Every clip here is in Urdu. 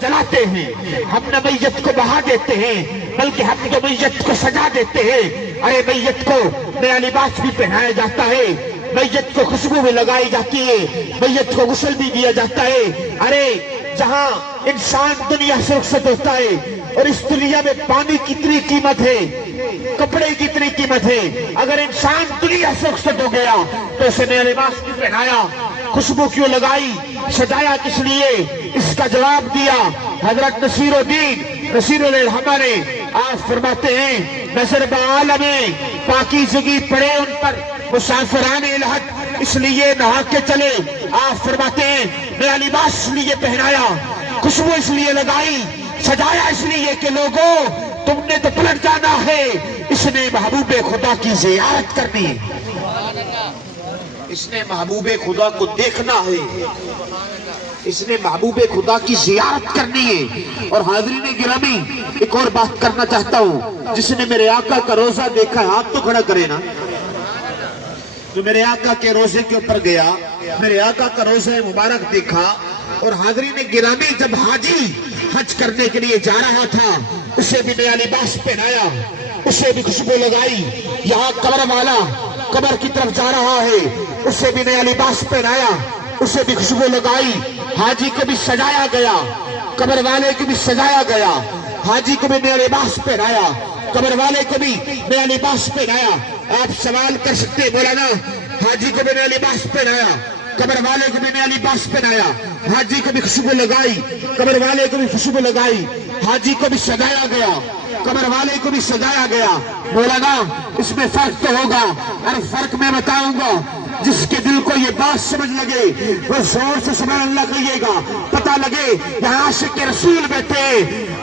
جلاتے ہیں، ہم نہ میت کو بہا دیتے ہیں بلکہ ہم تو میت کو سجا دیتے ہیں۔ ارے میت کو نیا لباس بھی پہنایا جاتا ہے، میت کو خوشبو بھی لگائی جاتی ہے، میت کو غسل بھی دیا جاتا ہے۔ ارے جہاں انسان دنیا سے رخصت ہوتا ہے اور اس دنیا میں پانی کی اتنی قیمت ہے، کپڑے کی اتنی قیمت ہے، اگر انسان دنیا سے رخصت ہو گیا تو اسے نیا لباس کیوں پہنایا، خوشبو کیوں لگائی، سجایا کس لیے؟ اس کا جواب دیا حضرت نصیر الدین ہمارے آپ فرماتے ہیں نظر بعالم پاکیزگی پڑے ان پر مسافران الہت، اس لیے نہا کے چلے۔ آپ فرماتے ہیں نیا لباس اس لیے پہنایا، خوشبو اس لیے لگائی، سجایا اس لیے کہ لوگوں تم نے تو پلٹ جانا ہے، اس نے محبوب خدا کی زیارت کرنی ہے، اس نے محبوب خدا کو دیکھنا ہے، اس نے محبوب خدا کی زیارت کرنی ہے۔ اور حاضرین گرامی ایک اور بات کرنا چاہتا ہوں، جس نے میرے آقا کا روزہ دیکھا ہے ہاتھ تو کھڑا کرے نا، جو میرے آقا کے روزے کے اوپر گیا، میرے آقا کا روزہ مبارک دیکھا، اور حاضرین گرامی جب حاجی حج کرنے کے لیے جا رہا تھا اسے بھی نیا لباس پہنایا، اسے بھی خوشبو لگائی۔ یہاں قبر والا قبر کی طرف جا رہا ہے، اسے بھی نیا لباس پہنایا، اسے بھی خوشبو لگائی، حاجی کو بھی سجایا گیا، قبر والے کو بھی سجایا گیا، حاجی کو بھی نیا لباس پہنایا، قبر والے کو بھی نیا لباس پہنایا۔ آپ سوال کر سکتے مولانا، حاجی کو بھی نیا لباس پہنایا، قبر والے کو بھی نیا لباس پہنایا، حاجی کو بھی خوشبو لگائی، قبر والے کو بھی خوشبو لگائی، حاجی کو بھی سجایا گیا، قبر والے کو بھی سجایا گیا۔ مولانا اس میں فرق تو ہوگا، اور فرق میں بتاؤں گا، جس کے دل کو یہ بات سمجھ لگے وہ زور سے سبحان اللہ کہیے گا، پتہ لگے یہاں عاشق کے رسول بیٹھے۔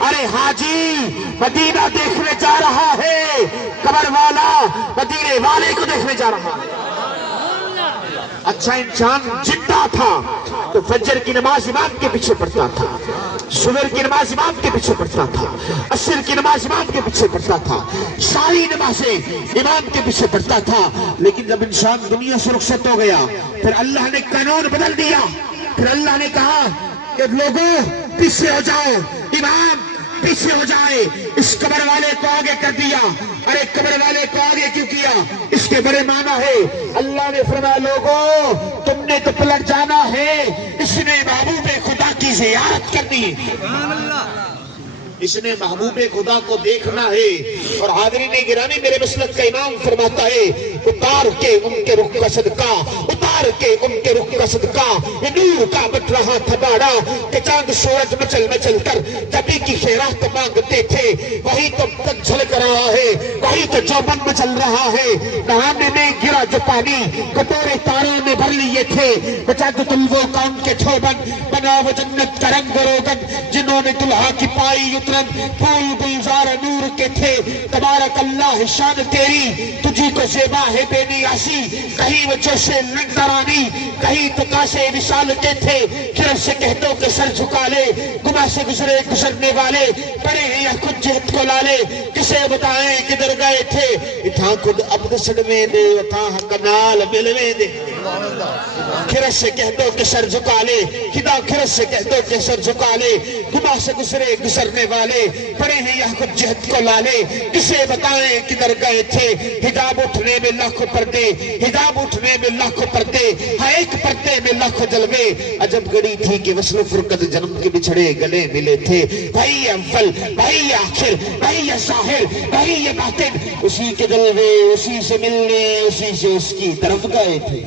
ارے حاجی مدینہ دیکھنے جا رہا ہے، قبر والا مدینے والے کو دیکھنے جا رہا ہے۔ اچھا انسان زندہ تھا تو فجر کی نماز امام کے پیچھے پڑھتا تھا، صبح کی نماز امام کے پیچھے پڑھتا تھا، عصر کی نماز امام کے پیچھے پڑھتا تھا، ساری نمازیں امام کے پیچھے پڑھتا تھا۔ لیکن جب انسان دنیا سے رخصت ہو گیا پھر اللہ نے قانون بدل دیا، پھر اللہ نے کہا کہ لوگوں پیچھے ہو جاؤ، امام پیچھے ہو جائے۔ اس قبر والے کو آگے کر دیا۔ ارے قبر والے کو آگے کیوں کیا؟ اس کے بڑے معنی ہے، اللہ نے فرمایا لوگوں تم نے تو پلٹ جانا ہے، اس نے محبوب خدا کی زیارت کرنی ہے، اس نے محبوب خدا کو دیکھنا ہے۔ اور حاضرین گرامی میرے مسلک کا امام فرماتا ہے اتار کے ان کے رخ کا صدقہ، اتار کے ان کے رخ کا صدقہ، یہ نور کا بٹ رہا تھا باڑا کہ چاند سورج مچل مچل کر جبی کی خیرات مانگتے تھے، وہی تو تک جھلک رہا ہے، وہی تو چوبن مچل رہا ہے۔ نہانے میں گرا جو پانی کٹورے تاروں میں بھر لیے تھے، بچاتے طلبوں کا ان کے چوبن بنا وہ جنت کا رنگ روگن، جنہوں نے دلہا کی پائی پھول گلزار نور کے تھے۔ تبارک اللہ شان تیری تجھی کو زیبا ہے بے نیاسی، کہیں وہ جوشے لندرانی کہیں تو کاسے وشال کے تھے، پھر سے کہتوں کے سر جھکا لے، گناہ سے گزرے گزرنے والے پڑے ہیں یا خود جہت کو لالے، کسے بتائیں کدھر گئے تھے، اتھا خود عبد سڑویں دے اتھا کنال ملویں دے، کھرس سے کہتوں کے سر جھکا لے، خدا کھرس سے کہتوں کے سر جھکا لے، گناہ سے گزرے گزرنے والے پڑے ہیں یا خود جہت کو لالے، کسے بتائیں کدھر گئے تھے، حجاب اٹھنے میں لاکھوں پردے، حجاب اٹھنے میں لاکھوں پردے، ہر ایک پردے میں لاکھوں جلوے، عجب گڑی تھی کہ وصل و فرقت جنم کے بچھڑے گلے ملے تھے، وہی اول وہی آخر وہی ظاہر وہی باطن، اسی کے جلوے اسی سے ملنے اسی سے اس کی طرف گئے تھے۔